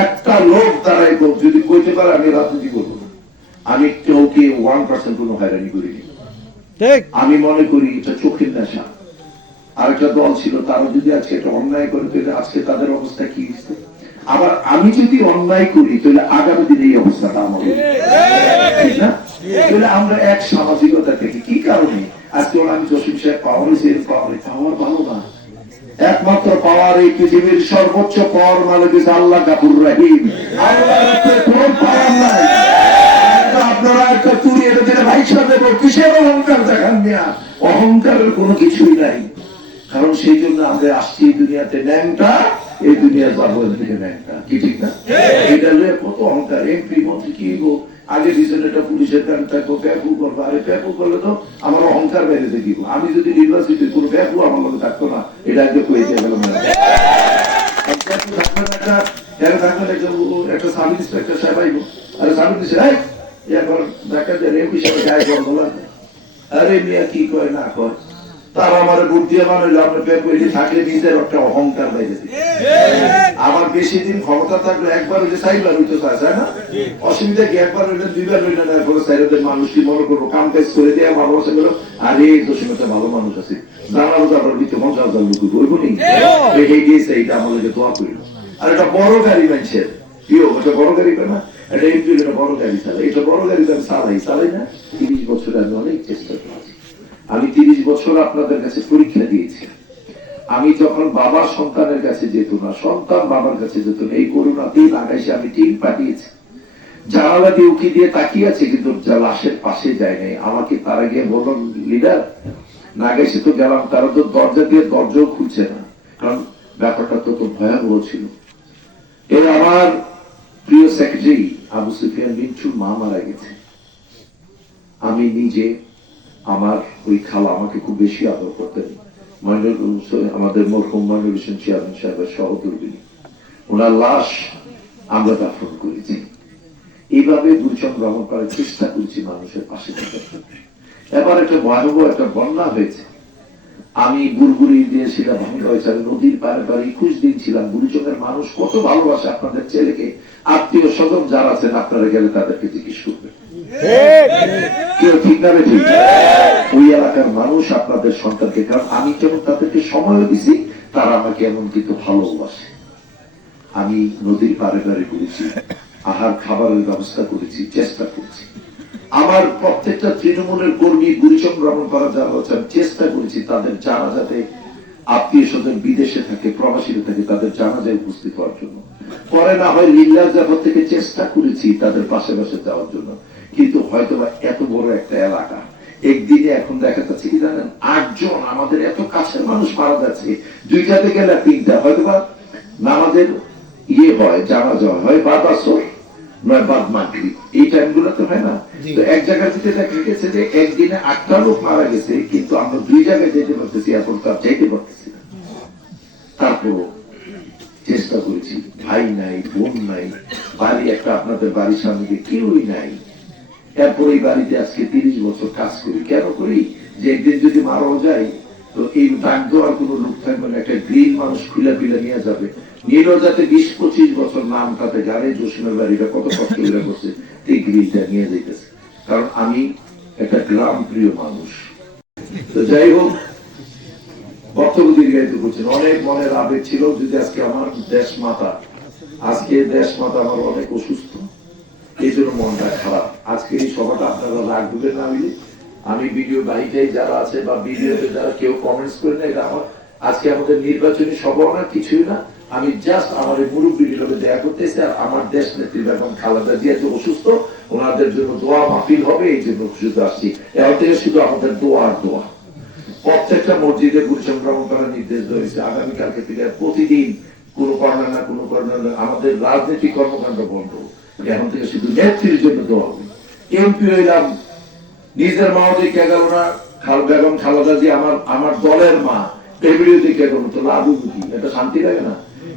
একটা লোক দাঁড়াই যদি কইতে পারে আমি রাজনীতি করবো না, আমি কাউকে 1% কোনো হয়রানি করিনি। আমি মনে করি এটা চোখের নেশা। আরেকটা দল ছিল, তারা যদি আজকে একটা অন্যায় করে তাহলে আজকে তাদের অবস্থা কি হচ্ছে। আবার আমি যদি অন্যায় করি তাহলে আগামী দিনে এই অবস্থাটা আমার, ঠিক না? তাহলে আমরা এক সামাজিকতা থেকে কি কারণে আজকে আমি জসিম সাহেব পাওয়ার পাওয়ার ভালো না, একমাত্র পাওয়ার এই পৃথিবীর সর্বোচ্চ পাওয়ার মালিক আল্লাহ গাফুর রহিম। কোন পাওয়ার নাই, আপনারা একটা তুলি এটা দিলে ভাইসা দেবো, কিসের অহংকার দেখান দেয়া, অহংকারের কোনো কিছুই নাই। কারণ সেই জন্য আমরা আসছি দুনিয়াতে, ন্যাংটা এই দুনিয়া যাবো থেকে ন্যাংটা, কি ঠিক না? এটা কত অহংকার, এমপি মন্ত্রী কি আগে পিছনে একটা পুলিশের প্যান্ট থাকবো, প্যাপু করবো, আরে প্যাপু করলে তো আমার অহংকার বেড়ে দেখিব। আমি যদি ইউনিভার্সিটির কোনো প্যাপু আমার মধ্যে থাকতো না, এটা আগে কয়ে দিয়ে গেল একটা সাব ইন্সপেক্টর সাহেব আইব, আরে সাব ইন্সপেক্টর এখন দেখা যায় এমপি সাহেব গায়ে করবো, আরে মিয়া কি কয় না কয়, তারা আমার বুদ্ধিমান হইলো আপনার পেপে থাকলে নিজের একটা অহংকার বাইরে। আমার বেশি দিন ক্ষমতা থাকলে একবার হইলে চাইবার হইতে চায় না, অসুবিধা কি একবার হইলে দুইবার হইলে না, চাইলেন মানুষ কি মনে করবো, কাম কাজ করে দেওয়া ভালোবাসা গেল, আরে দোষী একটা ভালো মানুষ আছে, জানারও তারপর দিতে 50,000 লোক বলবো নি, এই দিয়েছে এইটা আমাদেরকে দোয়া করিল। আর একটা বড় গাড়ি মানছেন কেউ, একটা বড় গাড়ি না, একটা এমপি একটা বড় গাড়ি চালাই, এটা বড় গাড়ি আমি চালাই না। 30 বছর আমি অনেক চেষ্টা করেছি, আমি 30 বছর আপনাদের কাছে পরীক্ষা দিয়েছি। আমি যখন বাবার সন্তানের কাছে যেত না, সন্তান বাবার কাছে যেত না, এই করোনাতেই লাগাইছে আমি টিম পাঠিয়েছি, জানালা দিয়ে উকি দিয়ে তাকিয়ে আছে, কিন্তু লাশের পাশে যায় নাই। আমাকে তারা গিয়ে বলল, লিডার নাগাইছে তো গেলাম, তারা তো দরজা দিয়ে দরজাও খুলছে না, কারণ ব্যাপারটা তো ভয়াবহ ছিল। এর আমার প্রিয় সেক্রেটারি আবু সুফিয়ান মিন্টুর মা মারা গেছে। আমি নিজে, আমার ওই খালা আমাকে খুব বেশি আদর করতেন, আমাদের মরহুম মনিরুল হোসেন চেয়ারম্যান সাহেবের সহধর্মিণী, ওনার লাশ আমরা দাফন করেছি। এইভাবে গুরুচরণ গ্রহণ করার চেষ্টা করছি মানুষের পাশে থাকার জন্য। এবার একটা ভয়াবহ একটা বন্যা হয়েছে, আমি বুড়বুড়ি দিয়েছিলাম, ভাঙ্গা হয়েছে, নদীর পারে পারে 21 দিন ছিলাম। গুরুচরণের মানুষ কত ভালোবাসে আপনাদের ছেলেকে, আত্মীয় স্বজন যারা আছেন আপনারা গেলে তাদেরকে জিজ্ঞেস করবেন, কেউ ঠিক না ঠিক? ওই এলাকার মানুষ আপনাদের সন্তানকে, কারণ আমি কেমন তাদেরকে সময় দিছি, তারা আমাকে এমন কিন্তু ভালোবাসে। আমি নদীর পারে পারে করেছি, আহার খাবারের ব্যবস্থা করেছি, চেষ্টা করছি। আমার প্রত্যেকটা তৃণমূলের কর্মী গুরুচরণ গ্রহণ করা যাওয়া হচ্ছে, চেষ্টা করেছি তাদের জানাজাতে, আত্মীয় স্বজন বিদেশে থাকে, প্রবাসীরা থাকে, তাদের জানাজায় উপস্থিত হওয়ার জন্য। পরে না হয় লিল্লাহ জাফর থেকে চেষ্টা করেছি তাদের পাশে পাশে যাওয়ার জন্য, কিন্তু হয়তো এত বড় একটা এলাকা, একদিনে এখন দেখা যাচ্ছে কি জানেন, 8 জন আমাদের এত কাছের মানুষ মারা যাচ্ছে, 2টাতে গেলে 3টা, হয়তো বা নামাজের হয়, জানাজা হয় বাদ আসর নয় বাদ মাগরিব, এই টাইম গুলোতে হয় না। তো এক জায়গায় যেতে দেখা গেছে যে একদিনে 8টা লোক মারা গেছে, কিন্তু আমরা 2 জায়গায় যেতে পারতেছি, এখন তার যেতে পারতেছি না। তারপর চেষ্টা করেছি, ভাই নাই, বোন নাই, বাড়ি একটা আপনাদের বাড়ির সামনে কেউই নাই। এরপর এই বাড়িতে আজকে 30 বছর কাজ করি। কেন করি? যে একদিন যদি মারাও যায় তো এই ডাক দেওয়ার কোন লোক থাকবে না, একটা গ্রিল মানুষ খুলে খুলে নিয়ে যাবে, নিলেও যাতে 20-25 বছর নাম তাতে গাড়ি জসিমের বাড়িটা কত কষ্ট করে করছে, এই গ্রিলটা নিয়ে যাইতেছে। কারণ আমি একটা গ্রাম প্রিয় মানুষ। তো যাই হোক, বক্তব্য দীর্ঘায়িত করছেন, অনেক মনের আবেগ ছিল। যদি আজকে আমার দেশ মাতা, আজকে দেশ মাতা আমার অনেক অসুস্থ, এই জন্য মনটা খারাপ। আজকে এই সভাটা আপনারা রাগ দিবেন না, আমি ভিডিও বাড়িতেই যারা আছে বা ভিডিওতে যারা কেউ কমেন্টস করে না, এটা আমার আজকে আমাদের নির্বাচনী সভা না, কিছুই না। আমি জাস্ট আমার মুরব্বীর লোকে দেখা করতেছি, আর আমার দেশ নেত্রী বেগম খালেদা জিয়া যে অসুস্থ, ওনাদের জন্য দোয়া মাহফিল হবে, এই জন্য শুধু আসছি। এর থেকে শুধু আমাদের দোয়া আর দোয়া। প্রত্যেকটা মসজিদে গুরুচরণ গ্রহণ করার নির্দেশ দিয়েছে, আগামীকালকে থেকে প্রতিদিন কোনো কর্নার না কোনো কর্নার আমাদের রাজনৈতিক কর্মকাণ্ড বন্ধ, এখন থেকে শুধু নেত্রীর জন্য দোয়া হবে। এমপি হইলাম, নিজের মাও দেখে গেল না, বেগম খালেদা জিয়া আমার দলের মা, এগুলিও দেখে গেল তো লাভ কি? এটা শান্তি লাগে না?